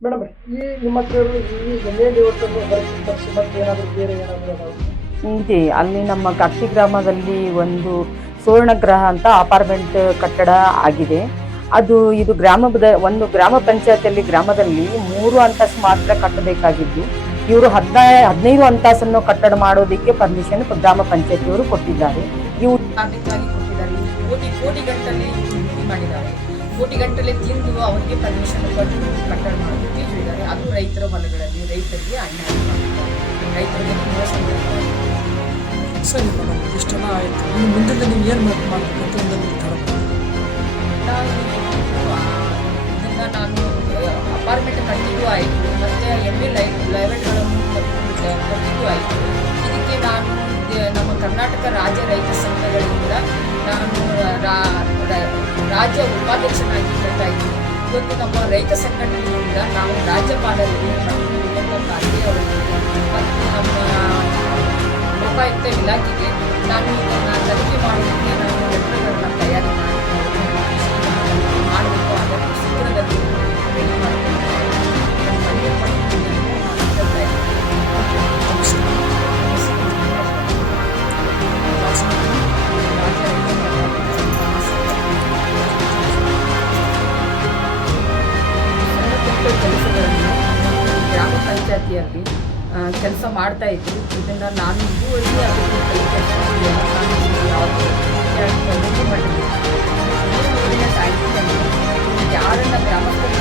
Madam ಈ ನಿಮ್ಮ ಹತ್ರ ಇರೋ ಈ ಎಣ್ಣೆ ಲೇಔಟನ್ನು ಹೊರತುಪಡಿಸಿ ಮತ್ತೆ ಏನಾದರೂ ಬೇರೆ ಏನಾದರೂ ಅದಾವ? ಇದೆ. ಅಲ್ಲಿ ನಮ್ಮ ಕಟ್ಟಿ ಗ್ರಾಮದಲ್ಲಿ ಒಂದು ಸುವರ್ಣಗ್ರಹ ಅಂತ ಅಪಾರ್ಟ್ಮೆಂಟ್ ಕಟ್ಟಡ ಆಗಿದೆ. ಅದು ಇದು ಗ್ರಾಮದ ಒಂದು ಗ್ರಾಮ ಪಂಚಾಯತಿಯಲ್ಲಿ ಗ್ರಾಮದಲ್ಲಿ ಮೂರು ಅಂತಸ್ ಮಾತ್ರ ಕಟ್ಟಬೇಕಾಗಿದ್ದು ಇವರು ಹದಿನೈ ಹದಿನೈದು ಅಂತಸ್ತನ್ನು ಕಟ್ಟಡ ಮಾಡೋದಕ್ಕೆ ಪರ್ಮಿಷನ್ ಗ್ರಾಮ ಪಂಚಾಯತಿಯವರು ಕೊಟ್ಟಿದ್ದಾರೆ. ಇವು ಕೊಟ್ಟಿದ್ದಾರೆ. ಇವ್ರು ಕೋಟಿ ಕೋಟಿ ಗಂಟಲೆ ಲೂಟಿ ಮಾಡಿದ್ದಾರೆ ಕೋಟಿ ಗಂಟಲೆ ತಿಂದು ಅವರಿಗೆ ಪರ್ಮಿಷನ್ ಕೊಟ್ಟು ಕಟ್ಟಡ ಮಾಡೋದಕ್ಕೆ ಹೇಳಿದ್ದಾರೆ ಅದು ರೈತರ ಹೊಲಗಳಲ್ಲಿ ರೈತರಿಗೆ ಅನ್ಯಾಯ ರೈತರಿಗೆ ಮಾಡಿದ್ದಾರೆ ಸರಿ ಮೇಡಮ್ ಇಷ್ಟೆಲ್ಲ ಆಯಿತು. ಇನ್ನು ನೀವು ಏನು ಮಾಡಬೇಕು ಅಂತ ಒಂದು ನಿರ್ಧಾರ. ನಾನು ಆ, ನಾನು ಅಪಾರ್ಟ್ಮೆಂಟ್ ಕಟ್ಟಿದ್ದು ಆಯಿತು. ಮತ್ತು ಎಂ ಎಲ್ ಆಯಿತು ಲೈಬ್ರರಿಗಳನ್ನು ಕಟ್ಟಿದ್ದು ಆಯಿತು. ಇದಕ್ಕೆ ನಾನು ನಮ್ಮ ಕರ್ನಾಟಕ ರಾಜ್ಯ ರೈತ ಸಂಘಗಳಿಂದ ನಾನು ರಾಜ್ಯ ಉಪಾಧ್ಯಕ್ಷನಾಗಿ ಬೇಕಾಯಿತು ಇವತ್ತು ನಮ್ಮ ರೈತ ಸಂಘಟನೆಯಿಂದ ನಾವು ರಾಜ್ಯಪಾಲರಿಗೆ ಕೆಲಸ ಮಾಡ್ತಾ ಇದ್ವಿ. ಇದನ್ನು ನಾನು ಇದುವರೆಗೂ ಅದಕ್ಕೆ ಕೈ ಯಾರನ್ನ ಗ್ರಾಮಸ್ಥರು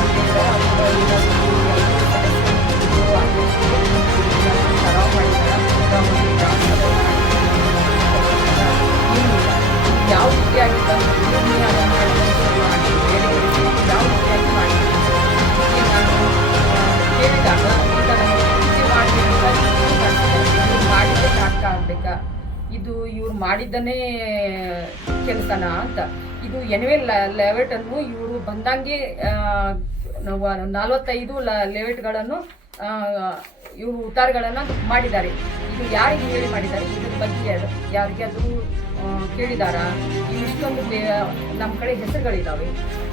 ನಾಟಕ ಇದು ಇವ್ರು ಮಾಡಿದ್ದನೇ ಕೆಲಸನ ಅಂತ. ಇದು ಎನ್ವೆ ಲೆವೆಟನ್ನು ಇವರು ಬಂದಂಗೆ ನಲವತ್ತೈದು ಲೆವೆಟ್ಗಳನ್ನು ಇವರು ಉತ್ತಾರಗಳನ್ನು ಮಾಡಿದ್ದಾರೆ. ಇದು ಯಾರಿಗೆ ಹೇಳಿ ಮಾಡಿದ್ದಾರೆ? ಇದ್ರ ಬಗ್ಗೆ ಯಾರಿಗಾದರೂ ಕೇಳಿದಾರಾ? ಇಷ್ಟೊಂದು ನಮ್ಮ ಕಡೆ ಹೆಸರುಗಳಿದ್ದಾವೆ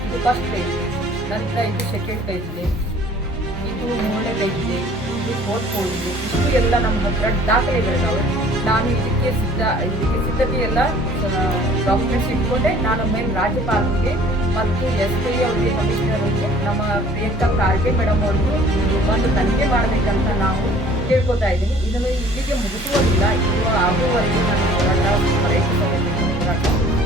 ಇದು ಫಸ್ಟ್ ಪೇಜ್ ನಂತರ ಇದು ಸೆಕೆಂಡ್ ಪೇಜ್ ಇದೆ ಇದು ಮೂಳೆ ಪೇಜ್ ಇದೆ ಇದೆ ಇಷ್ಟು ಎಲ್ಲ ನಮ್ಮ ಹತ್ರ ದಾಖಲೆಗಳಿದ್ದಾವೆ ನಾನು ಇದಕ್ಕೆ ಸಿದ್ಧ, ಇದಕ್ಕೆ ಸಿದ್ಧತೆ ಎಲ್ಲ ಡಾಕ್ಯುಮೆಂಟ್ಸ್ ಇಟ್ಕೊಂಡೆ. ನಾನು ಮೇಲೆ ರಾಜ್ಯಪಾಲರಿಗೆ ಮತ್ತು ಎಸ್ ಪಿ ಅವರಿಗೆ ಕಮಿಷನರ್ ಅವರಿಗೆ ನಮ್ಮ ಪ್ರಿಯಾಂಕಾ ಖಾರ್ಗೆ ಮೇಡಮ್ ಅವರಿಗೆ ಇದು ಬಂದು ತನಿಖೆ ಮಾಡಬೇಕಂತ ನಾವು ಕೇಳ್ಕೊತಾ ಇದ್ದೀನಿ. ಇದನ್ನು ಇಲ್ಲಿಗೆ ಮುಗಿಸುವುದಿಲ್ಲ. ಇದು ಆಗುವವರೆಗೆ ನಾನು ಹೋರಾಟ ಹೋರಾಟ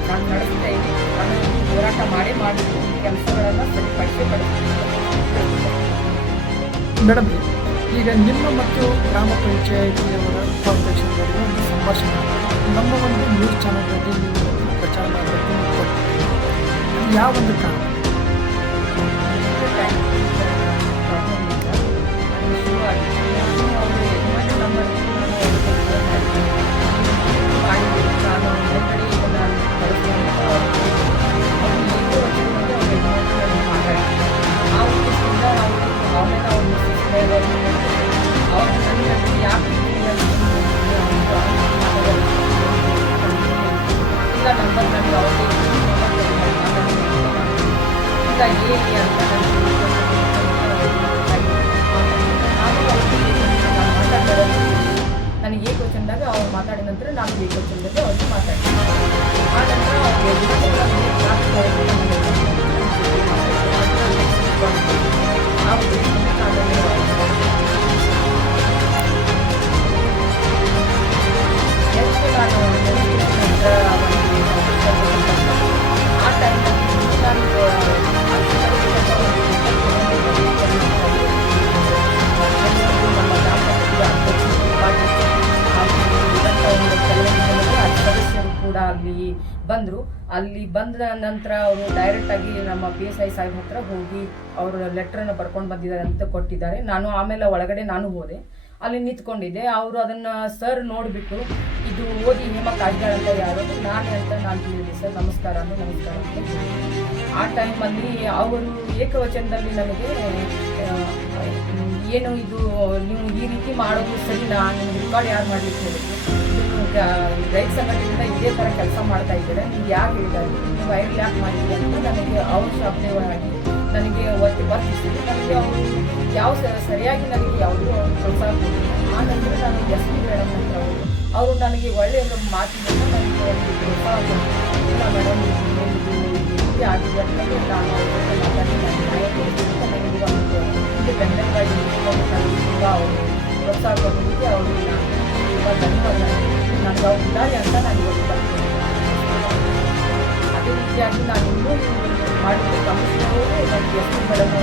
ನಾನು ನಡೆಸ್ತಾ ಇದ್ದೀನಿ. ನಾನು ಹೋರಾಟ ಮಾಡೇ ಮಾಡಿ ಕೆಲಸಗಳನ್ನು ಸರಿಪಡಿಸಿ ಪಡಿಸ್ತೀನಿ. ಮೇಡಮ್, ಈಗ ನಿಮ್ಮ ಮತ್ತು ಗ್ರಾಮ ಪಂಚಾಯಿತಿಯವರ ಉಪಾಧ್ಯಕ್ಷರ ಒಂದು ಸಂಭಾಷಣೆ ನಮ್ಮ ಒಂದು ನ್ಯೂಸ್ ಚಾನಲ್ನಲ್ಲಿ ನೀವು ಪ್ರಚಾರ ಮಾಡಬೇಕು. ಯಾವ ಒಂದು ಕಾರಣ ಇಲ್ಲ ನಂಬರ್ ನನಗೆ ಅವ್ರಿಗೆ ಇಲ್ಲ ಹೇಳಿ ಅಂತ ನನಗೆ ಏಕ ವಚನದಾಗ ಅವ್ರು ಮಾತಾಡಿದ ನಂತರ ನಾನು ಏಕ ವಚನದಲ್ಲಿ ಅವ್ರಿಗೆ ಮಾತಾಡ್ತೀನಿ ಆ ನಂತರ ಅವ್ರಿಗೆ ಅಲ್ಲಿ ಬಂದರು. ಅಲ್ಲಿ ಬಂದ ನಂತರ ಅವರು ಡೈರೆಕ್ಟ್ ಆಗಿ ನಮ್ಮ ಪಿ ಎಸ್ ಐ ಸಾಹೇಬ್ ಹತ್ರ ಹೋಗಿ ಅವರು ಲೆಟ್ರನ್ನು ಬರ್ಕೊಂಡು ಬಂದಿದ್ದಾರೆ ಅಂತ ಕೊಟ್ಟಿದ್ದಾರೆ. ನಾನು ಆಮೇಲೆ ಒಳಗಡೆ ನಾನು ಹೋದೆ. ಅಲ್ಲಿ ನಿಂತ್ಕೊಂಡಿದ್ದೆ. ಅವರು ಅದನ್ನು ಸರ್ ನೋಡಿಬಿಟ್ಟು, ಇದು ಓದಿ ಹೇಮ ಕಾಯ್ದಾಳಂತ ಯಾರು? ನಾನೇ ಅಂತ ನಾನು ಹೇಳಿದೆ ಸರ್ ನಮಸ್ಕಾರ ನಮಸ್ಕಾರ. ಅಂತ ಹೇಳಿದೆ. ಆ ಟೈಮಲ್ಲಿ ಅವರು ಏಕವಚನದಲ್ಲಿ ನನಗೆ ಏನು ಇದು, ನೀವು ಈ ರೀತಿ ಮಾಡೋದು ಸರಿ ನಾನು ರೆಕಾರ್ಡ್ ಯಾರು ಮಾಡಲಿಕ್ಕೆ ಹೇಳಿದ್ರು? ರೈತ ಸಂಘದಿಂದ ಇದೇ ಥರ ಕೆಲಸ ಮಾಡ್ತಾ ಇದ್ದಾರೆ. ನೀವು ಯಾಕೆ ಹೇಳಿದ್ದಾರೆ? ನೀವು ಐದು ಯಾಕೆ ಮಾಡಿದ್ದೀರಿ ಅಂತ ನನಗೆ ಅವ್ರ ಶಾಬ್ದವಾಗಿ ನನಗೆ ಒತ್ತಿ ವರ್ತಿಸಿದ್ರು. ನನಗೆ ಅವರು ಯಾವ ಸರಿಯಾಗಿ ನನಗೆ ಯಾವುದೂ ಪ್ರೋತ್ಸಾಹ ಕೊಟ್ಟಿಲ್ಲ ಆ ನಾನು ಎಸ್ ಪಿ ಮೇಡಮ್ ಹತ್ರ ಅವರು ಅವರು ನನಗೆ ಒಳ್ಳೆಯ ಒಂದು ಮಾತಿನಿಂದ ನನಗೆ ಒಂದು ಪ್ರೋತ್ಸಾಹ ಇಲ್ಲ ಮೇಡಮ್ ಈ ಆಗಿದೆ ಅಂತಂದ್ರೆ ನಾನು ಅವ್ರ ಅಂತ ನನಗೆ ಅವರು ಪ್ರೋತ್ಸಾಹ ಕೊಟ್ಟಿದ್ದಕ್ಕೆ ಅವರಿಗೆ ತುಂಬ ಧನ್ಯವಾದ ನನ್ನ ಇದ್ದಾರೆ ಅಂತ ನಾನು ಇವತ್ತು ಅದೇ ರೀತಿಯಾಗಿ ನಾನು ಇನ್ನೂ ಮಾಡಿದ ಕಂಪ್ನಿಯವರೇ ನನಗೆ ಎಷ್ಟು ಬೆಳಗ್ಗೆ